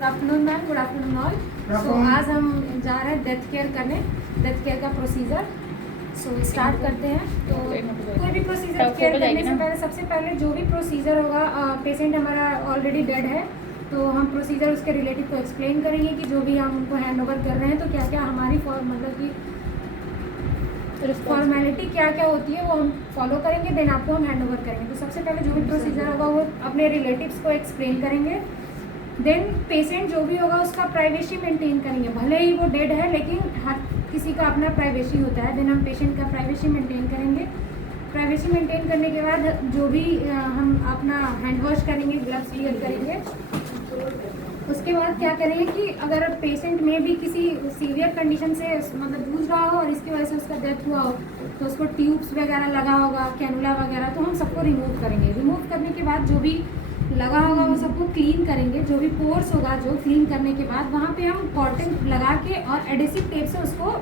Good afternoon ma'am, good afternoon all. So आज हम जा रहे हैं डेथ केयर करने, डेथ केयर का प्रोसीजर। सो स्टार्ट करते हैं। तो कोई भी प्रोसीजर केयर करने से पहले सबसे पहले जो भी प्रोसीजर होगा, पेशेंट हमारा ऑलरेडी डेड है तो हम प्रोसीजर उसके रिलेटिव को एक्सप्लेन करेंगे कि जो भी हम उनको हैंड ओवर कर रहे हैं तो क्या क्या हमारी मतलब कि फॉर्मेलिटी क्या क्या होती है वो हम फॉलो करेंगे, देन आपको हम हैंड ओवर करेंगे। तो सबसे पहले जो भी प्रोसीजर होगा वो अपने रिलेटिव्स को एक्सप्लेन करेंगे। देन पेशेंट जो भी होगा उसका प्राइवेसी मेंटेन करेंगे, भले ही वो डेड है लेकिन हर किसी का अपना प्राइवेसी होता है। देन हम पेशेंट का प्राइवेसी मेंटेन करेंगे। प्राइवेसी मेंटेन करने के बाद जो भी हम अपना हैंड वॉश करेंगे, ग्लव्स वियर करेंगे। उसके बाद क्या करेंगे कि अगर पेशेंट में भी किसी सीवियर कंडीशन से मतलब जूझ रहा हो और इसकी वजह से उसका डेथ हुआ हो तो उसको ट्यूब्स वगैरह लगा होगा, कैनुला वगैरह, तो हम सबको रिमूव करेंगे। रिमूव करने के बाद जो भी लगा होगा वो सबको क्लीन करेंगे। जो भी पोर्स होगा जो क्लीन करने के बाद वहाँ पे हम कॉटन लगा के और एडेसिव टेप से उसको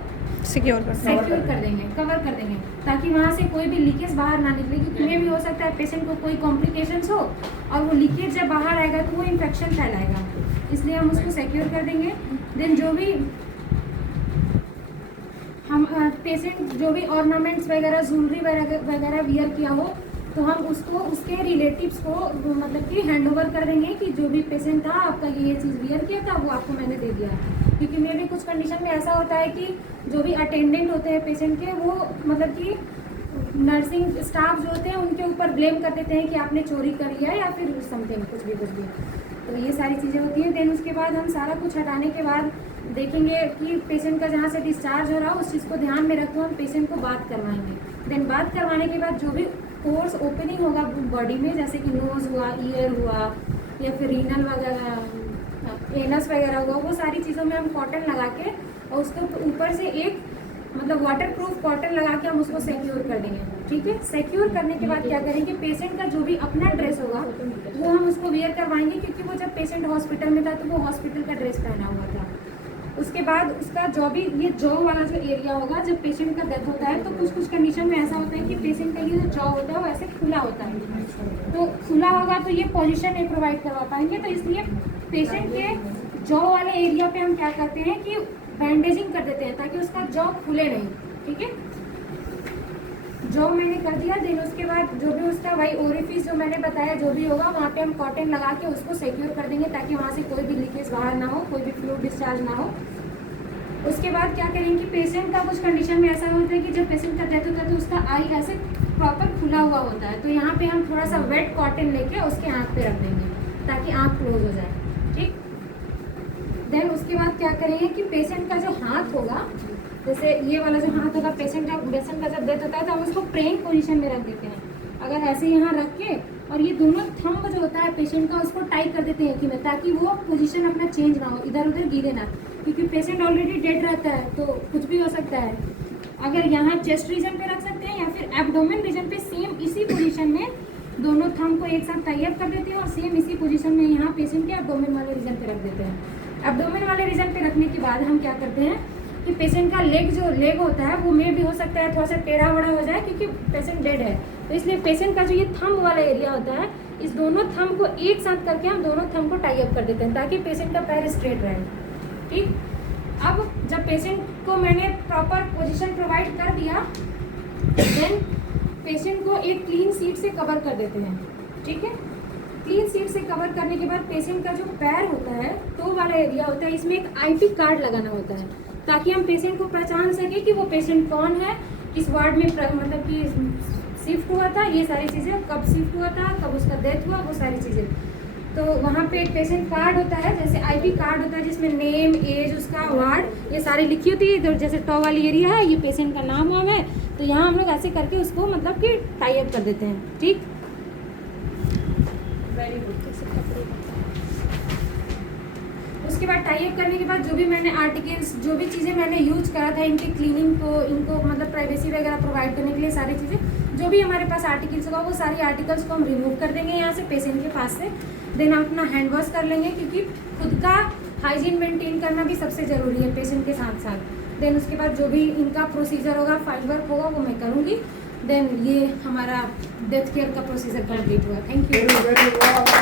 सिक्योर कर देंगे, कवर कर देंगे, ताकि वहाँ से कोई भी लीकेज बाहर ना निकले। क्योंकि ये भी हो सकता है पेशेंट को कोई कॉम्प्लिकेशंस हो और वो लीकेज जब बाहर आएगा तो वो इन्फेक्शन फैलाएगा, इसलिए हम उसको सिक्योर कर देंगे। देन जो भी हम पेशेंट जो भी ऑर्नामेंट्स वगैरह, ज्वेलरी वगैरह वियर किया हो तो हम उसको उसके रिलेटिव्स को मतलब कि हैंड ओवर कर देंगे कि जो भी पेशेंट था आपका ये चीज़ वियर किया था वो आपको मैंने दे दिया। क्योंकि मे भी कुछ कंडीशन में ऐसा होता है कि जो भी अटेंडेंट होते हैं पेशेंट के वो मतलब कि नर्सिंग स्टाफ जो होते हैं उनके ऊपर ब्लेम कर देते हैं कि आपने चोरी कर लिया या फिर समथिंग कुछ भी। तो ये सारी चीज़ें होती हैं। देन उसके बाद हम सारा कुछ हटाने के बाद देखेंगे कि पेशेंट का जहाँ से डिस्चार्ज हो रहा हो उस चीज़ को ध्यान में रखकर हम पेशेंट को बात करवाएंगे। देन बात करवाने के बाद जो भी पोर्स ओपनिंग होगा बॉडी में, जैसे कि नोज़ हुआ, ईयर हुआ या फिर रीनल वगैरह, एनस वगैरह हुआ, वो सारी चीज़ों में हम कॉटन लगा के और उसके ऊपर से एक मतलब वाटर प्रूफ कॉटन लगा के हम उसको सिक्योर कर देंगे। ठीक है, सिक्योर करने के बाद क्या करेंगे, पेशेंट का जो भी अपना ड्रेस होगा वो हम उसको वेयर करवाएंगे। क्योंकि वो जब पेशेंट हॉस्पिटल में था तो वो हॉस्पिटल का ड्रेस पहना हुआ था। उसके बाद उसका जो भी ये जॉ वाला जो एरिया होगा, जब पेशेंट का डेथ होता है तो कुछ कंडीशन में ऐसा होता है कि पेशेंट का ये जो जॉ होता है वो ऐसे खुला होता है। तो खुला होगा तो ये पोजीशन नहीं प्रोवाइड करवा पाएंगे, तो इसलिए पेशेंट के जॉ वाले एरिया पे हम क्या करते हैं कि बैंडेजिंग कर देते हैं ताकि उसका जॉ खुले नहीं। ठीक है, जॉ मैंने कर दिया। देन उसके बाद जो भी उसका वही ओरिफिस जो मैंने बताया जो भी होगा वहाँ पे हम कॉटन लगा के उसको सिक्योर कर देंगे ताकि वहाँ से कोई भी लीकेज बाहर ना हो, कोई भी फ्लूइड डिस्चार्ज ना हो। उसके बाद क्या करेंगे, पेशेंट का कुछ कंडीशन में ऐसा होता है कि जब पेशेंट का डेथ होता है तो उसका आई ऐसे प्रॉपर खुला हुआ होता है, तो यहाँ पे हम थोड़ा सा वेट कॉटन लेके उसके आँख पे रख देंगे ताकि आँख क्लोज हो जाए। ठीक, देन उसके बाद क्या करेंगे कि पेशेंट का जो हाथ होगा, जैसे ये वाला जो हाथ होगा, पेशेंट का जब डेथ होता है तो हम उसको प्रेइंग पोजीशन में रख देते हैं। अगर ऐसे यहाँ रख के और ये दोनों थंब जो होता है पेशेंट का उसको टाइट कर देते हैं कि में, ताकि वो पोजीशन अपना चेंज ना हो, इधर उधर गिरे ना। क्योंकि पेशेंट ऑलरेडी डेड रहता है तो कुछ भी हो सकता है। अगर यहाँ चेस्ट रीजन पे रख सकते हैं या फिर एब्डोमेन रीजन पे सेम इसी पोजीशन में दोनों थंब को एक साथ टाई अप कर देते हैं और सेम इसी पोजीशन में यहाँ पेशेंट के एब्डोमेन वाले रीजन पे रख देते हैं। एब्डोमेन वाले रीजन पे रखने के बाद हम क्या करते हैं कि पेशेंट का लेग होता है वो में भी हो सकता है थोड़ा सा टेढ़ा वड़ा हो जाए क्योंकि पेशेंट डेड है। तो इसलिए पेशेंट का जो ये थंब वाला एरिया होता है, इस दोनों थंब को एक साथ करके हम दोनों थंब को टाई अप कर देते हैं ताकि पेशेंट का पैर स्ट्रेट रहे। ठीक, अब जब पेशेंट को मैंने प्रॉपर पोजीशन प्रोवाइड कर दिया, देन पेशेंट को एक क्लीन शीट से कवर कर देते हैं। ठीक है, क्लीन शीट से कवर करने के बाद पेशेंट का जो पैर होता है, टो वाला एरिया होता है, इसमें एक आईपी कार्ड लगाना होता है ताकि हम पेशेंट को पहचान सके कि वो पेशेंट कौन है, किस वार्ड में मतलब कि शिफ्ट हुआ था, ये सारी चीज़ें, कब शिफ्ट हुआ था, कब उसका डेथ हुआ, वो सारी चीज़ें। तो वहाँ पे एक पेशेंट कार्ड होता है, जैसे आईपी कार्ड होता है जिसमें नेम, एज, उसका वार्ड, ये सारी लिखी होती है। जैसे टॉ वाली एरिया है, ये पेशेंट का नाम वाम है, तो यहाँ हम लोग ऐसे करके उसको मतलब कि टाई अप कर देते हैं। ठीक, वेरी गुड। उसके बाद टाई अप करने के बाद जो भी मैंने आर्टिकल्स, जो भी चीज़ें मैंने यूज करा था इनकी क्लीनिंग को, इनको मतलब प्राइवेसी वगैरह प्रोवाइड करने के लिए, सारी चीज़ें जो भी हमारे पास आर्टिकल्स होगा वो सारी आर्टिकल्स को हम रिमूव कर देंगे यहाँ से पेशेंट के पास से। देन हम अपना हैंड वॉश कर लेंगे क्योंकि खुद का हाइजीन मेंटेन करना भी सबसे ज़रूरी है पेशेंट के साथ साथ। देन उसके बाद जो भी इनका प्रोसीजर होगा, फाइल वर्क होगा, वो मैं करूँगी। देन ये हमारा डेथ केयर का प्रोसीजर कंप्लीट हुआ। Thank you.